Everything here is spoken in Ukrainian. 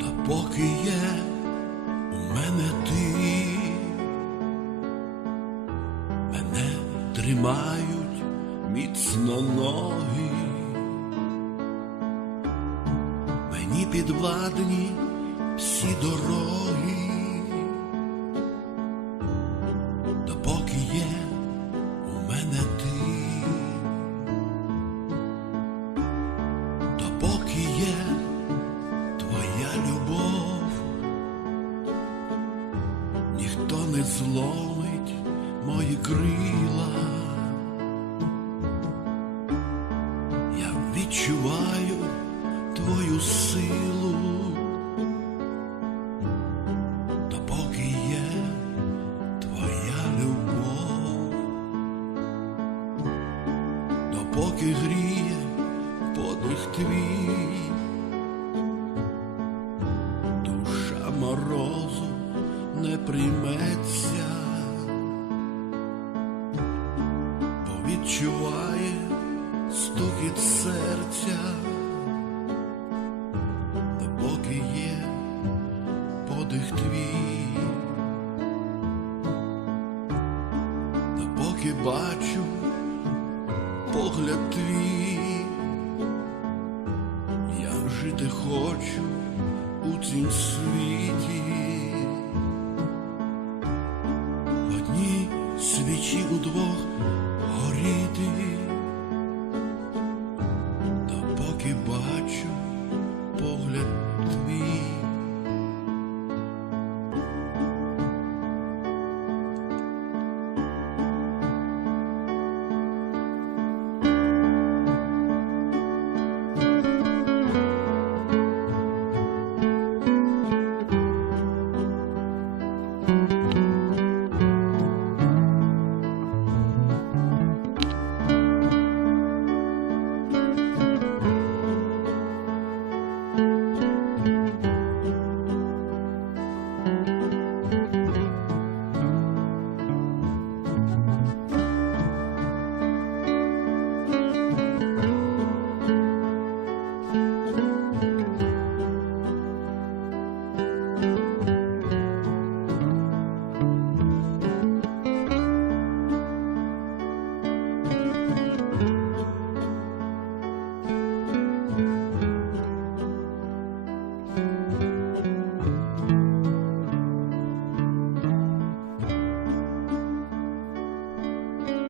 допоки є у мене ти, мене тримають міцно ноги, мені підвладні всі дороги, допоки є у мене ти. допоки є не зломить мої крила. Я відчуваю твою силу, допоки є твоя любов, допоки гріє подих твій, душа морозу не прийметься, бо відчуває стукіт серця, допоки є подих твій, допоки бачу погляд твій. Я жити хочу у цім світі. вічі удвох горіти.